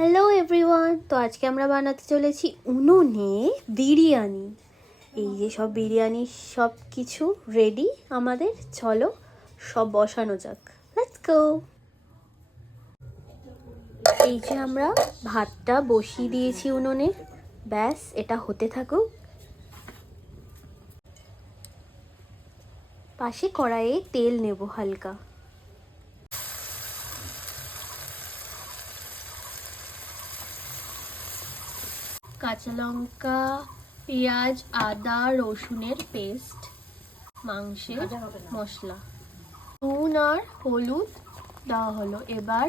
Hello everyone, তো আজকে আমরা বানাতে চলেছি উনুনে বিরিয়ানি। এই যে সব বিরিয়ানি সব কিছু রেডি আমাদের, চলো সব বসানো যাক। Let's go. এই যে আমরা ভাতটা বসিয়ে দিয়েছি উনুনে, ব্যাস এটা হতে থাকুক। পাশে কড়াইয়ে তেল নেব হালকা। কাঁচা লঙ্কা, পেঁয়াজ, আদা, রসুনের পেস্ট, মাংসের মশলা, নুন আর হলুদ দেওয়া হলো। এবার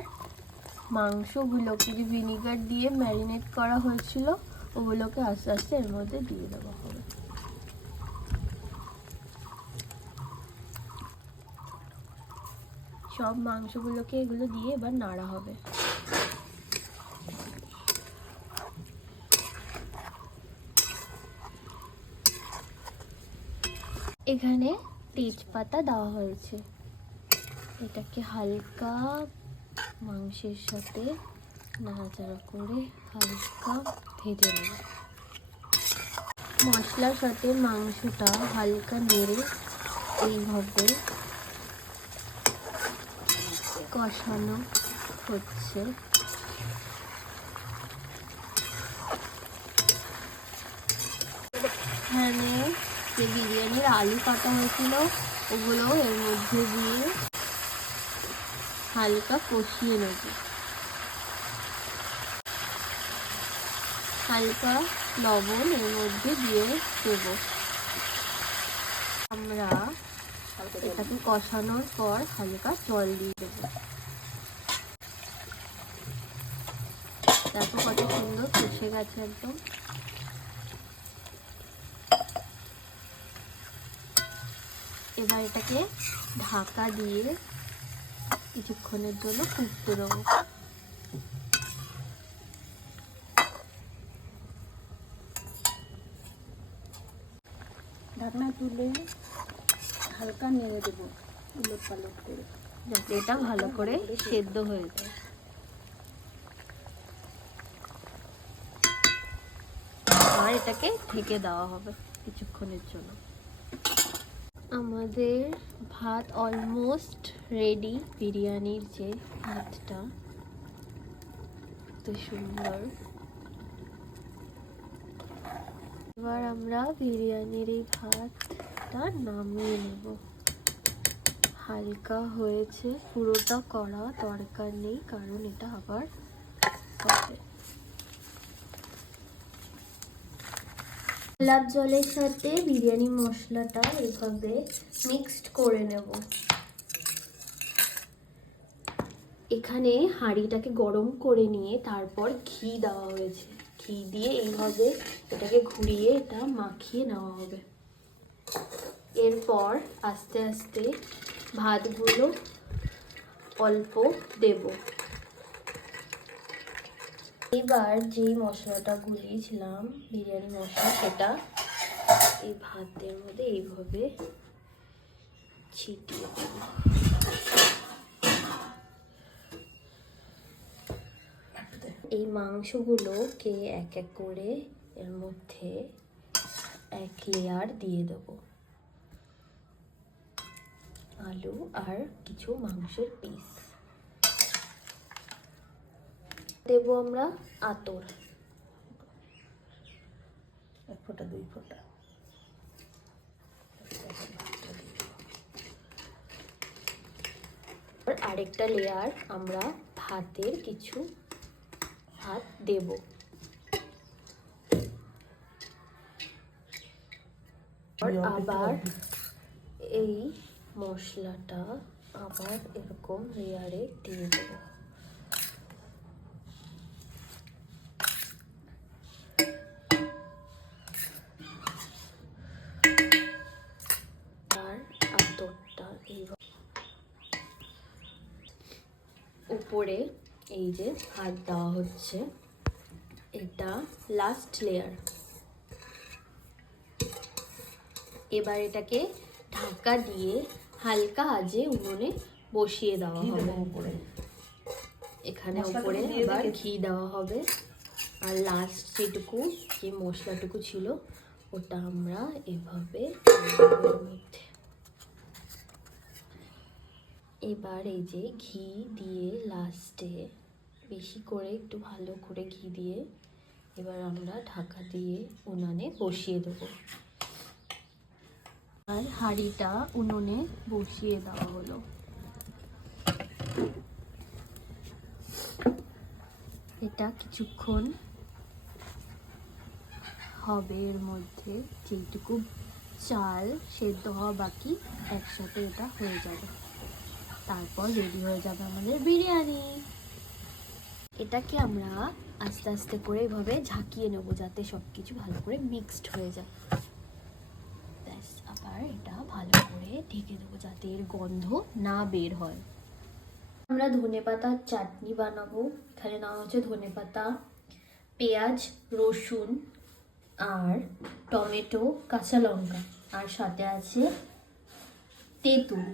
মাংসগুলোকে যে ভিনিগার দিয়ে ম্যারিনেট করা হয়েছিল ওগুলোকে আস্তে আস্তে এর মধ্যে দিয়ে দেওয়া হবে। সব মাংসগুলোকে এগুলো দিয়ে এবার নাড়া হবে। এখানে তেজপাতা দেওয়া হয়েছে, এটাকে হালকা মাংসের সাথে নাড়াচাড়া করে হালকা ভেজে নেব। মশলার সাথে মাংসটা হালকা নেড়ে এইভাবে কষানো হচ্ছে। এখানে যে বিরিয়ানির আলু কাটা হয়েছিল ওগুলো এর মধ্যে দিয়ে হালকা কষিয়ে নেব। হালকা লবণ এর মধ্যে দিয়ে দেব। আমরা এটাকে কষানোর পর হালকা জল দিয়ে দেব। তারপর কত সুন্দর কষে গেছে একদম। এবার এটাকে ঢাকা দিয়ে কিছুক্ষণের জন্য ফুটতে দেবো। ঢাকনা তুলে হালকা নেড়ে দেবো উলট পালট করে, যাতে এটা ভালো করে সেদ্ধ হয়ে যায়। আর এটাকে ঢেকে দেওয়া হবে কিছুক্ষণের জন্য। আমাদের ভাত অলমোস্ট রেডি। বিরিয়ানির যে ভাতটা তো সুন্দর। এবার আমরা বিরিয়ানির এই ভাতটা নামিয়ে নেব। হালকা হয়েছে, পুরোটা করা দরকার নেই কারণ এটা আবার হবে। গোলাপ জলের সাথে বিরিয়ানি মশলাটা এভাবে মিক্সড করে নেব। এখানে হাঁড়িটাকে গরম করে নিয়ে তারপর ঘি দেওয়া হয়েছে। ঘি দিয়ে এইভাবে এটাকে ঘুরিয়ে এটা মাখিয়ে নেওয়া হবে। এরপর আস্তে আস্তে ভাতগুলো অল্প দেব। এবার যে মশলাটা গুলিয়েছিলাম বিরিয়ানি মশলা, সেটা এই ভাতের মধ্যে এইভাবে ছিটিয়ে দেব। এই মাংসগুলোকে এক এক করে এর মধ্যে এক লেয়ার দিয়ে দেব। আলু আর কিছু মাংসের পিস দেব আমরা। আতর এক ফোঁটা দুই ফোঁটা। আরেকটা লেয়ার আমরা ভাতের কিছু ভাত দেব। আবার এই মশলাটা আবার এরকম লেয়ারে দিয়ে দেব। আর আতরটা এইভাবে উপরে এই যে ভাত দেওয়া হচ্ছে, এটা লাস্ট লেয়ার। এবার এটাকে ঢাকা দিয়ে হালকা আঁচে উনুনে বসিয়ে দেওয়া হবে। এখানে মশলাটুকু উপরে দিয়ে আবার রেখেছি। ঘি দেওয়া হবে। আর লাস্ট যেটুকু যে মশলাটুকু ছিল ওটা আমরা এভাবে দিয়ে দেবো এর মধ্যে। এবার এই যে ঘি দিয়ে লাস্টে বেশি করে একটু ভালো করে ঘি দিয়ে এবার আমরা ঢাকা দিয়ে উনানে বসিয়ে দেবো। আর হাঁড়িটা উনুনে বসিয়ে দেওয়া হলো। এটা কিছুক্ষণ হবে, এর মধ্যে যেটুকু চাল সেদ্ধ হওয়া বাকি একসাথে এটা হয়ে যাবে, তারপর রেডি হয়ে যাবে আমাদের বিরিয়ানি। এটাকে আমরা আস্তে আস্তে করে এভাবে ঝাঁকিয়ে নেব যাতে সব কিছু ভালো করে মিক্সড হয়ে যায়। ব্যাস, আবার এটা ভালো করে ঢেকে দেবো যাতে এর গন্ধ না বের হয়। আমরা ধনেপাতার চাটনি বানাবো। এখানে নেওয়া হচ্ছে ধনেপাতা, পেঁয়াজ, রসুন আর টমেটো, কাঁচা লঙ্কা, আর সাথে আছে তেঁতুল।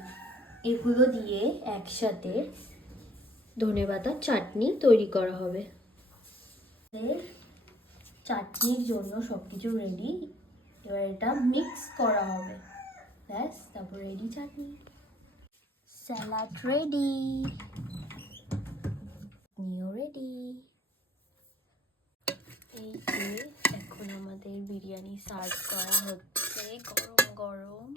এগুলো দিয়ে একসাথে ধনেপাতার চাটনি তৈরি করা হবে। চাটনির জন্য সব কিছু রেডি, এবার এটা মিক্স করা হবে। ব্যাস, তারপর রেডি চাটনি। স্যালাড রেডি, নিও রেডি। এই যে এখন আমাদের বিরিয়ানি সার্ভ করা হচ্ছে গরম গরম।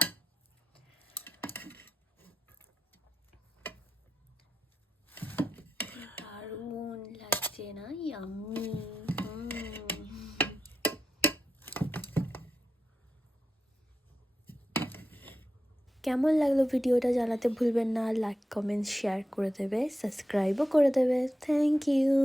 দারুণ লাগছে না? ইয়াম্মি। কেমন লাগলো ভিডিওটা জানাতে ভুলবেন না। লাইক, কমেন্ট, শেয়ার করে দেবে, সাবস্ক্রাইবও করে দেবে। Thank you.